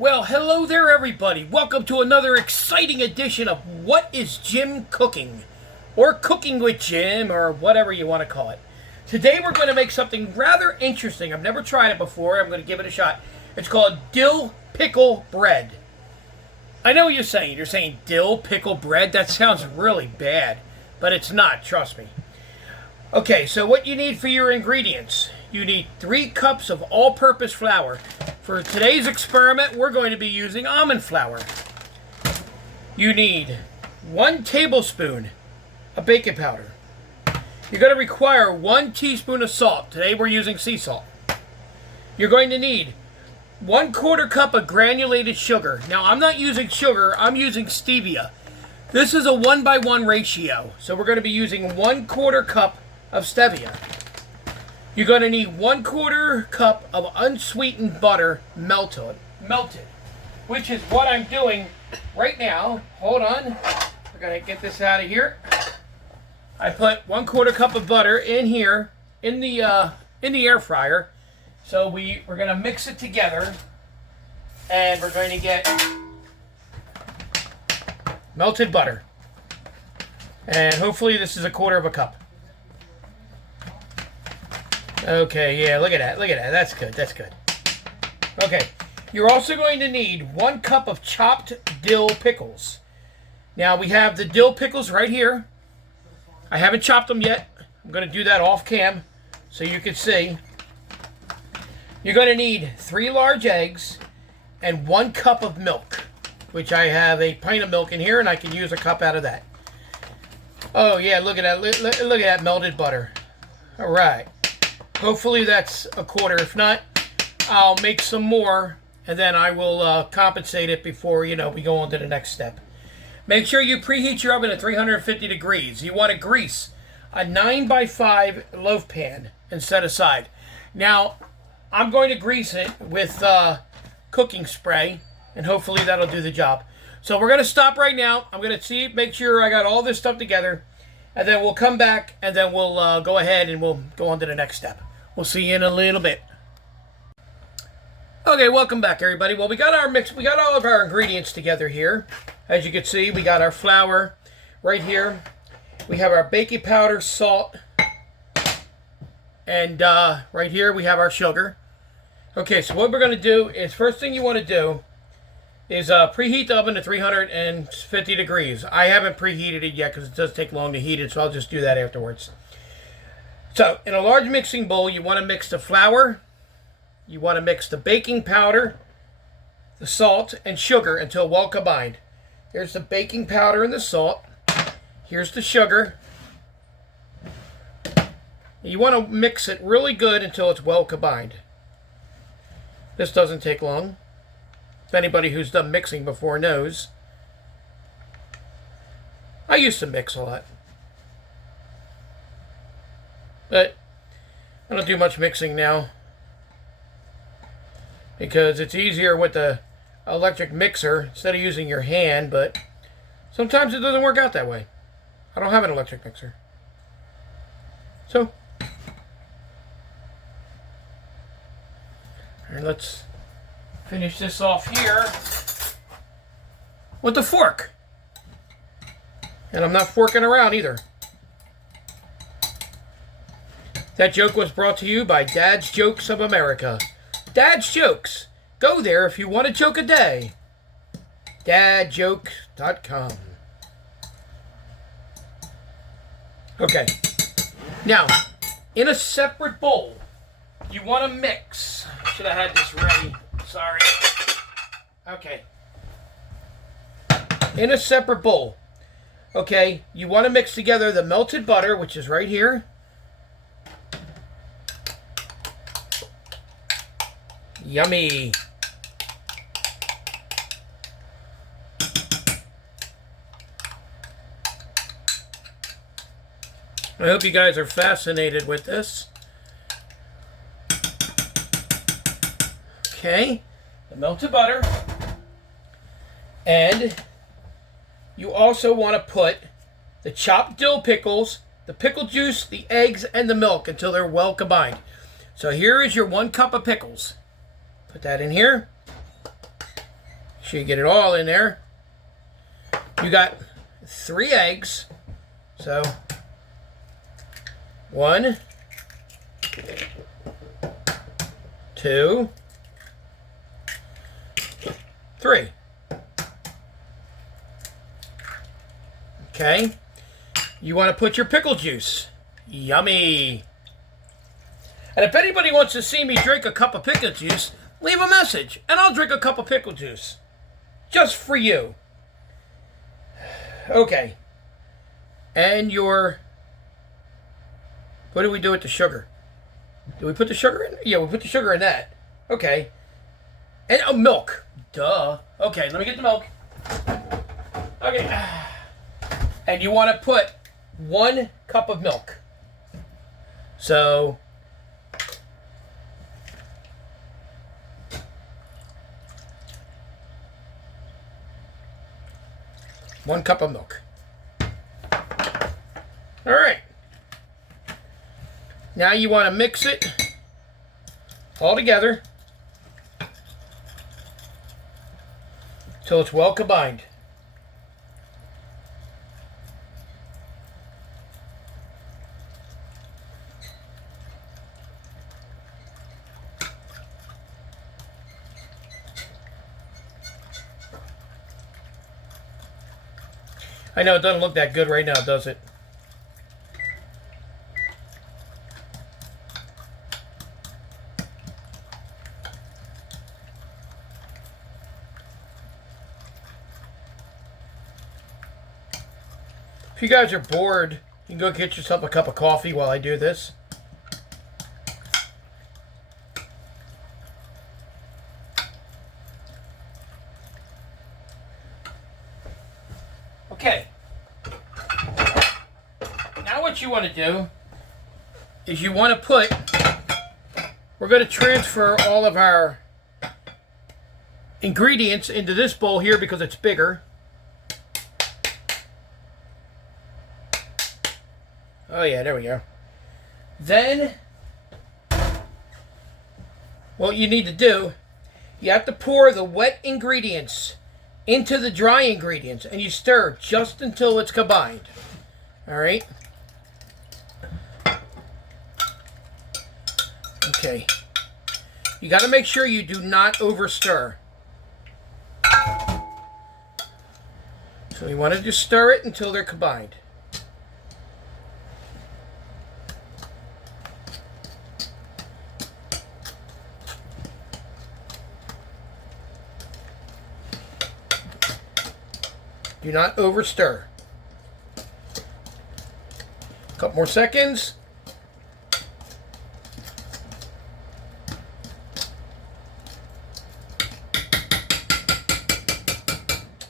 Well, hello there, everybody. Welcome to another exciting edition of What is Jim Cooking? Or Cooking with Jim, or whatever you want to call it. Today we're going to make something rather interesting. I've never tried it before. I'm going to give it a shot. It's called dill pickle bread. I know what you're saying. You're saying dill pickle bread? That sounds really bad. But it's not, trust me. Okay, so what you need for your ingredients. You need 3 cups of all-purpose flour. For today's experiment, we're going to be using almond flour. You need 1 tablespoon of baking powder. You're going to require 1 teaspoon of salt. Today we're using sea salt. You're going to need 1/4 cup of granulated sugar. Now I'm not using sugar, I'm using stevia. This is a 1:1 ratio. So we're going to be using 1/4 cup of stevia. You're going to need 1/4 cup of unsweetened butter melted, which is what I'm doing right now. Hold on, we're going to get this out of here. I put 1/4 cup of butter in here in the air fryer. So we're going to mix it together, and we're going to get melted butter, and hopefully this is 1/4 cup. Okay, yeah, look at that, that's good, Okay, you're also going to need 1 cup of chopped dill pickles. Now, we have the dill pickles right here. I haven't chopped them yet. I'm going to do that off cam so you can see. You're going to need 3 large eggs and 1 cup of milk, which I have a pint of milk in here, and I can use a cup out of that. Oh, yeah, look at that, look at that melted butter. All right. Hopefully that's 1/4. If not, I'll make some more, and then I will compensate it before, we go on to the next step. Make sure you preheat your oven at 350 degrees. You want to grease a 9x5 loaf pan and set aside. Now, I'm going to grease it with cooking spray, and hopefully that'll do the job. So we're going to stop right now. I'm going to make sure I got all this stuff together, and then we'll come back, and then we'll go ahead and we'll go on to the next step. We'll see you in a little bit. Okay, welcome back, everybody. Well, we got our mix. We got all of our ingredients together here. As you can see, we got our flour right here. We have our baking powder, salt, and right here we have our sugar. Okay, so what we're going to do is, first thing you want to do is preheat the oven to 350 degrees. I haven't preheated it yet because it does take long to heat it, so I'll just do that afterwards. So, in a large mixing bowl, you want to mix the flour, you want to mix the baking powder, the salt, and sugar until well combined. Here's the baking powder and the salt. Here's the sugar. You want to mix it really good until it's well combined. This doesn't take long. If anybody who's done mixing before knows. I used to mix a lot. But I don't do much mixing now because it's easier with the electric mixer instead of using your hand, but sometimes it doesn't work out that way. I don't have an electric mixer. So, all right, let's finish this off here with the fork. And I'm not forking around either. That joke was brought to you by Dad's Jokes of America. Dad's Jokes. Go there if you want a joke a day. dadjoke.com. Okay. Now, in a separate bowl, you want to mix. Should have had this ready. Sorry. Okay. In a separate bowl, okay, you want to mix together the melted butter, which is right here. Yummy. I hope you guys are fascinated with this. Okay, the melted butter. And you also want to put the chopped dill pickles, the pickle juice, the eggs, and the milk until they're well combined. So here is your 1 cup of pickles. Put that in here. sure you get it all in there. You got 3 eggs. So, 1, 2, 3. Okay. You want to put your pickle juice. Yummy. And if anybody wants to see me drink a cup of pickle juice, leave a message and I'll drink a cup of pickle juice. Just for you. Okay. And your... What do we do with the sugar? Do we put the sugar in? Yeah, we put the sugar in that. Okay. And milk. Duh. Okay, let me get the milk. Okay. And you want to put 1 cup of milk. So... 1 cup of milk. All right. Now you want to mix it all together till it's well combined. I know it doesn't look that good right now, does it? If you guys are bored, you can go get yourself a cup of coffee while I do this. Okay. Now what you want to do is you want to put, we're going to transfer all of our ingredients into this bowl here because it's bigger. Oh yeah, there we go. Then, what you need to do, you have to pour the wet ingredients into the dry ingredients and you stir just until it's combined. Alright? Okay. You got to make sure you do not over stir. So you want to just stir it until they're combined. Do not over stir. A couple more seconds.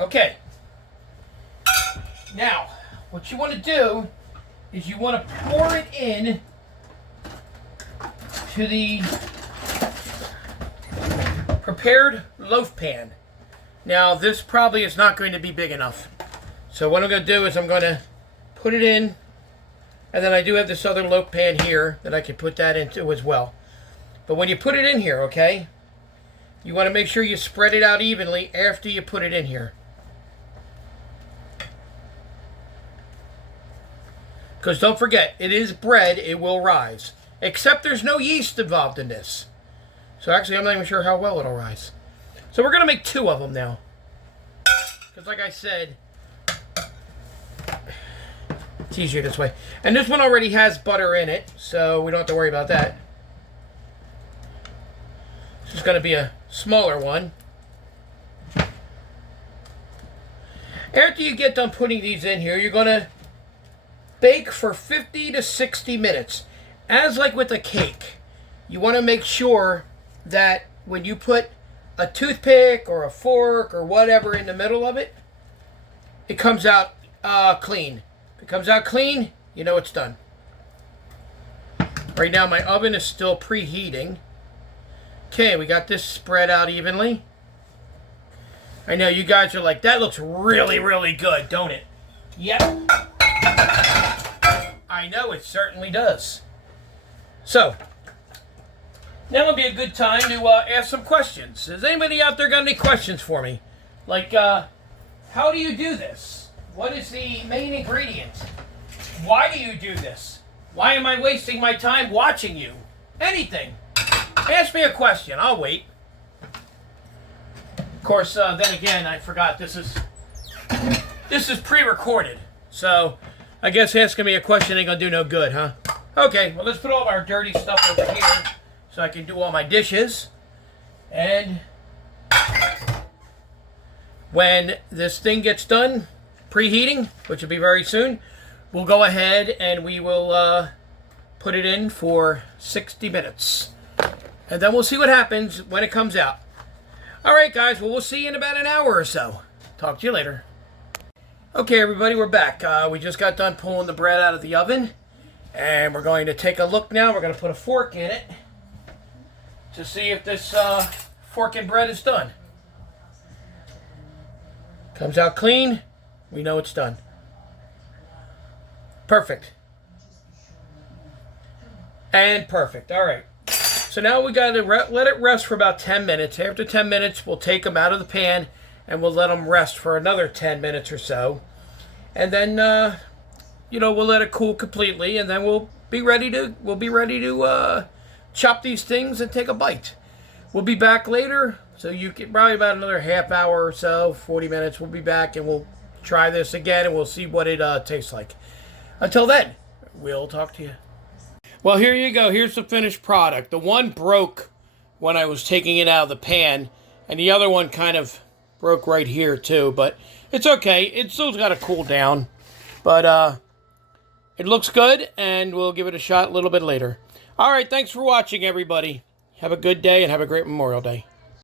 Okay. Now, what you want to do is you want to pour it in to the prepared loaf pan. Now, this probably is not going to be big enough. So what I'm going to do is I'm going to put it in, and then I do have this other loaf pan here that I can put that into as well. But when you put it in here, okay, you want to make sure you spread it out evenly after you put it in here. Because don't forget, it is bread, it will rise. Except there's no yeast involved in this. So actually, I'm not even sure how well it'll rise. So we're going to make 2 of them now. Because like I said, it's easier this way. And this one already has butter in it, so we don't have to worry about that. This is going to be a smaller one. After you get done putting these in here, you're going to bake for 50 to 60 minutes. As like with a cake, you want to make sure that when you put a toothpick or a fork or whatever in the middle of it, it comes out clean. If it comes out clean, you know it's done. Right now my oven is still preheating. Okay, we got this spread out evenly. I know you guys are like, that looks really, really good, don't it? Yep. I know it certainly does. So, now would be a good time to ask some questions. Has anybody out there got any questions for me? Like, how do you do this? What is the main ingredient? Why do you do this? Why am I wasting my time watching you? Anything. Ask me a question. I'll wait. Of course, then again, I forgot this is pre-recorded. So, I guess asking me a question ain't gonna do no good, huh? Okay, well, let's put all of our dirty stuff over here so I can do all my dishes. And when this thing gets done preheating, which will be very soon, we'll go ahead and we will put it in for 60 minutes. And then we'll see what happens when it comes out. All right, guys, well, we'll see you in about an hour or so. Talk to you later. Okay, everybody, we're back. We just got done pulling the bread out of the oven. And we're going to take a look now. We're going to put a fork in it to see if this fork and bread is done. Comes out clean. We know it's done. Perfect. And perfect. All right. So now we got to let it rest for about 10 minutes. After 10 minutes, we'll take them out of the pan and we'll let them rest for another 10 minutes or so. And then, we'll let it cool completely, and then we'll be ready to chop these things and take a bite. We'll be back later, so you get probably about another half hour or so, 40 minutes. We'll be back and we'll try this again and we'll see what it tastes like. Until then, we'll talk to you. Well, here you go. Here's the finished product. The one broke when I was taking it out of the pan, and the other one kind of broke right here too, but it's okay. It's still got to cool down, but it looks good, and we'll give it a shot a little bit later. All right, thanks for watching, everybody. Have a good day and have a great Memorial Day.